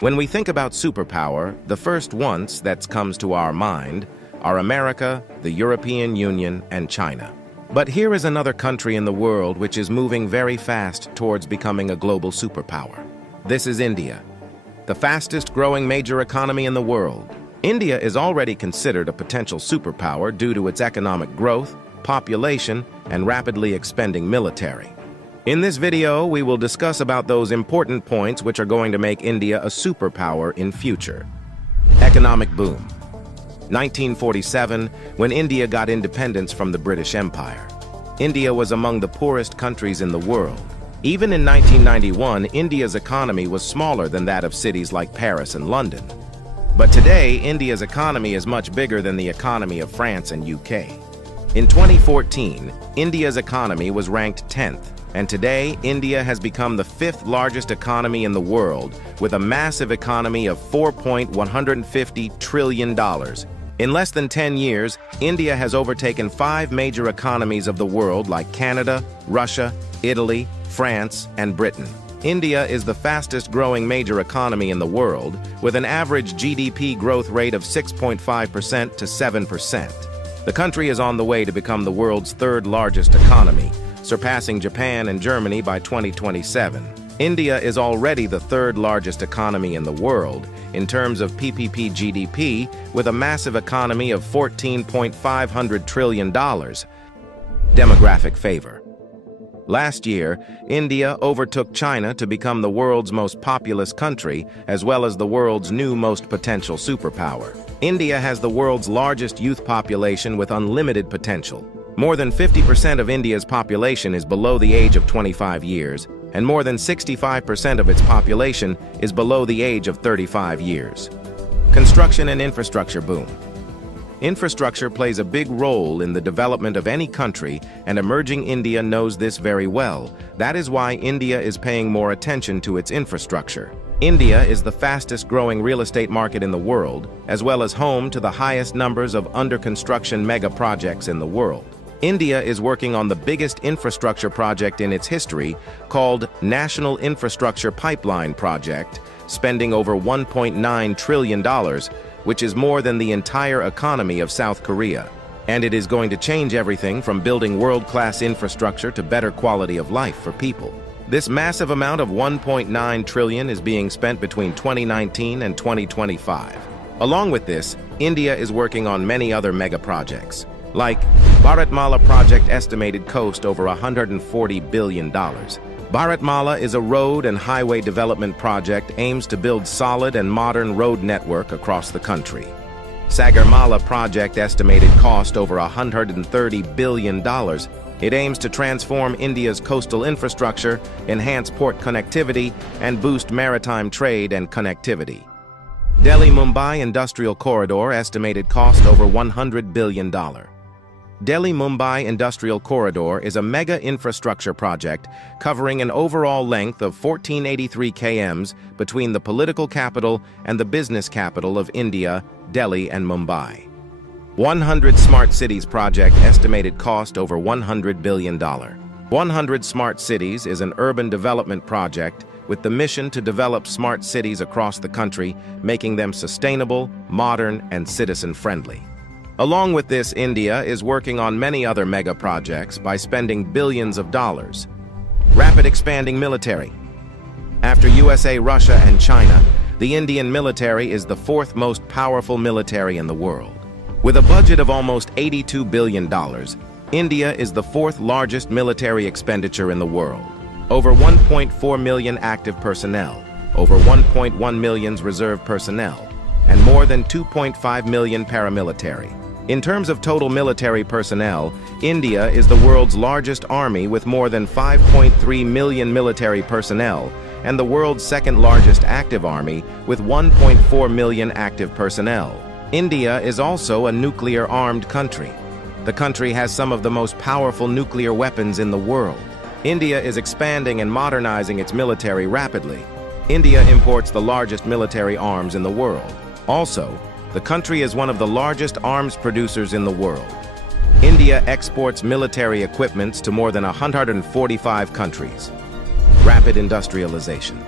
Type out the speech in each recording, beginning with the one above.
When we think about superpower, the first ones that comes to our mind are America, the European Union, and China. But here is another country in the world which is moving very fast towards becoming a global superpower. This is India, the fastest growing major economy in the world. India is already considered a potential superpower due to its economic growth, population, and rapidly expanding military. In this video, we will discuss about those important points which are going to make India a superpower in future. Economic boom. 1947, when India got independence from the British Empire. India was among the poorest countries in the world. Even in 1991, India's economy was smaller than that of cities like Paris and London. But today, India's economy is much bigger than the economy of France and UK. In 2014, India's economy was ranked 10th. And today, India has become the 5th largest economy in the world, with a massive economy of $4.150 trillion. In less than 10 years, India has overtaken 5 major economies of the world like Canada, Russia, Italy, France, and Britain. India is the fastest growing major economy in the world, with an average GDP growth rate of 6.5% to 7%. The country is on the way to become the world's 3rd largest economy, surpassing Japan and Germany by 2027. India is already the 3rd largest economy in the world in terms of PPP GDP, with a massive economy of $14.5 trillion. Demographic favor. Last year, India overtook China to become the world's most populous country, as well as the world's new most potential superpower. India has the world's largest youth population with unlimited potential. More than 50% of India's population is below the age of 25 years, and more than 65% of its population is below the age of 35 years. Construction and infrastructure boom. Infrastructure plays a big role in the development of any country, and emerging India knows this very well. That is why India is paying more attention to its infrastructure. India is the fastest growing real estate market in the world, as well as home to the highest numbers of under-construction mega projects in the world. India is working on the biggest infrastructure project in its history, called National Infrastructure Pipeline Project, spending over $1.9 trillion, which is more than the entire economy of South Korea. And it is going to change everything from building world-class infrastructure to better quality of life for people. This massive amount of $1.9 trillion is being spent between 2019 and 2025. Along with this, India is working on many other mega projects, like Bharatmala project estimated cost over $140 billion. Bharatmala is a road and highway development project aims to build solid and modern road network across the country. Sagarmala project estimated cost over $130 billion. It aims to transform India's coastal infrastructure, enhance port connectivity, and boost maritime trade and connectivity. Delhi-Mumbai Industrial Corridor estimated cost over $100 billion. Delhi-Mumbai Industrial Corridor is a mega infrastructure project covering an overall length of 1483 km between the political capital and the business capital of India, Delhi and Mumbai. 100 Smart Cities project estimated cost over $100 billion. 100 Smart Cities is an urban development project with the mission to develop smart cities across the country, making them sustainable, modern, and citizen-friendly. Along with this, India is working on many other mega projects by spending billions of dollars. Rapid expanding military. After USA, Russia, and China, the Indian military is the 4th most powerful military in the world. With a budget of almost $82 billion, India is the 4th largest military expenditure in the world. Over 1.4 million active personnel, over 1.1 million reserve personnel, and more than 2.5 million paramilitary. In terms of total military personnel, India is the world's largest army with more than 5.3 million military personnel, and the world's 2nd largest active army with 1.4 million active personnel. India is also a nuclear-armed country. The country has some of the most powerful nuclear weapons in the world. India is expanding and modernizing its military rapidly. India imports the largest military arms in the world. Also, the country is one of the largest arms producers in the world. India exports military equipments to more than 145 countries. Rapid industrialization.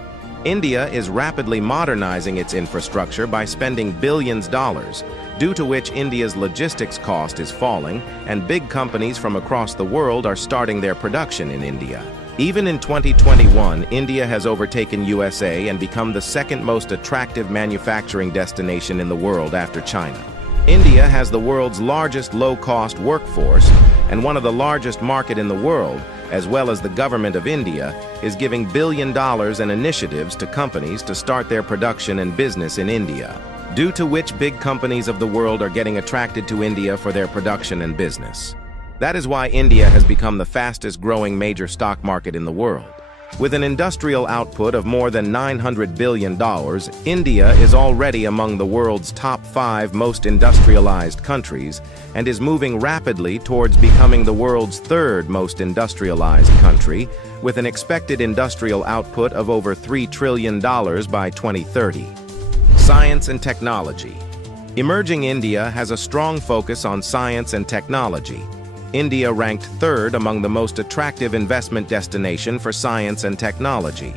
India is rapidly modernizing its infrastructure by spending billions of dollars, due to which India's logistics cost is falling and big companies from across the world are starting their production in India. Even in 2021, India has overtaken USA and become the second most attractive manufacturing destination in the world after China. India has the world's largest low-cost workforce and one of the largest market in the world, as well as the government of India is giving billions of dollars in initiatives to companies to start their production and business in India, due to which big companies of the world are getting attracted to India for their production and business. That is why India has become the fastest-growing major stock market in the world. With an industrial output of more than $900 billion, India is already among the world's top 5 most industrialized countries and is moving rapidly towards becoming the world's 3rd most industrialized country, with an expected industrial output of over $3 trillion by 2030. Science and technology. Emerging India has a strong focus on science and technology. India ranked 3rd among the most attractive investment destination for science and technology.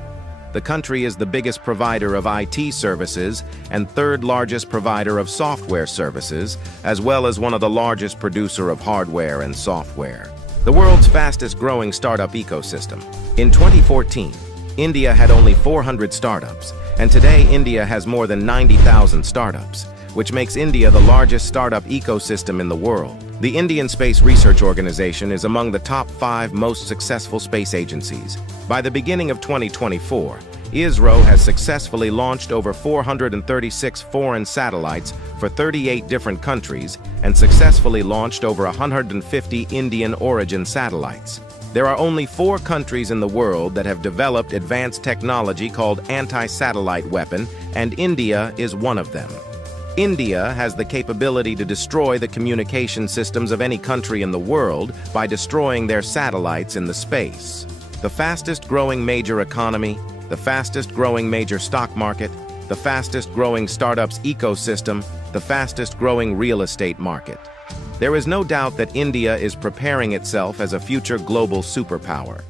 The country is the biggest provider of IT services and 3rd largest provider of software services, as well as one of the largest producer of hardware and software. The world's fastest-growing startup ecosystem. In 2014, India had only 400 startups, and today India has more than 90,000 startups, which makes India the largest startup ecosystem in the world. The Indian Space Research Organization is among the top 5 most successful space agencies. By the beginning of 2024, ISRO has successfully launched over 436 foreign satellites for 38 different countries and successfully launched over 150 Indian origin satellites. There are only 4 countries in the world that have developed advanced technology called anti-satellite weapon, and India is one of them. India has the capability to destroy the communication systems of any country in the world by destroying their satellites in the space. The fastest-growing major economy, the fastest-growing major stock market, the fastest-growing startups ecosystem, the fastest-growing real estate market. There is no doubt that India is preparing itself as a future global superpower.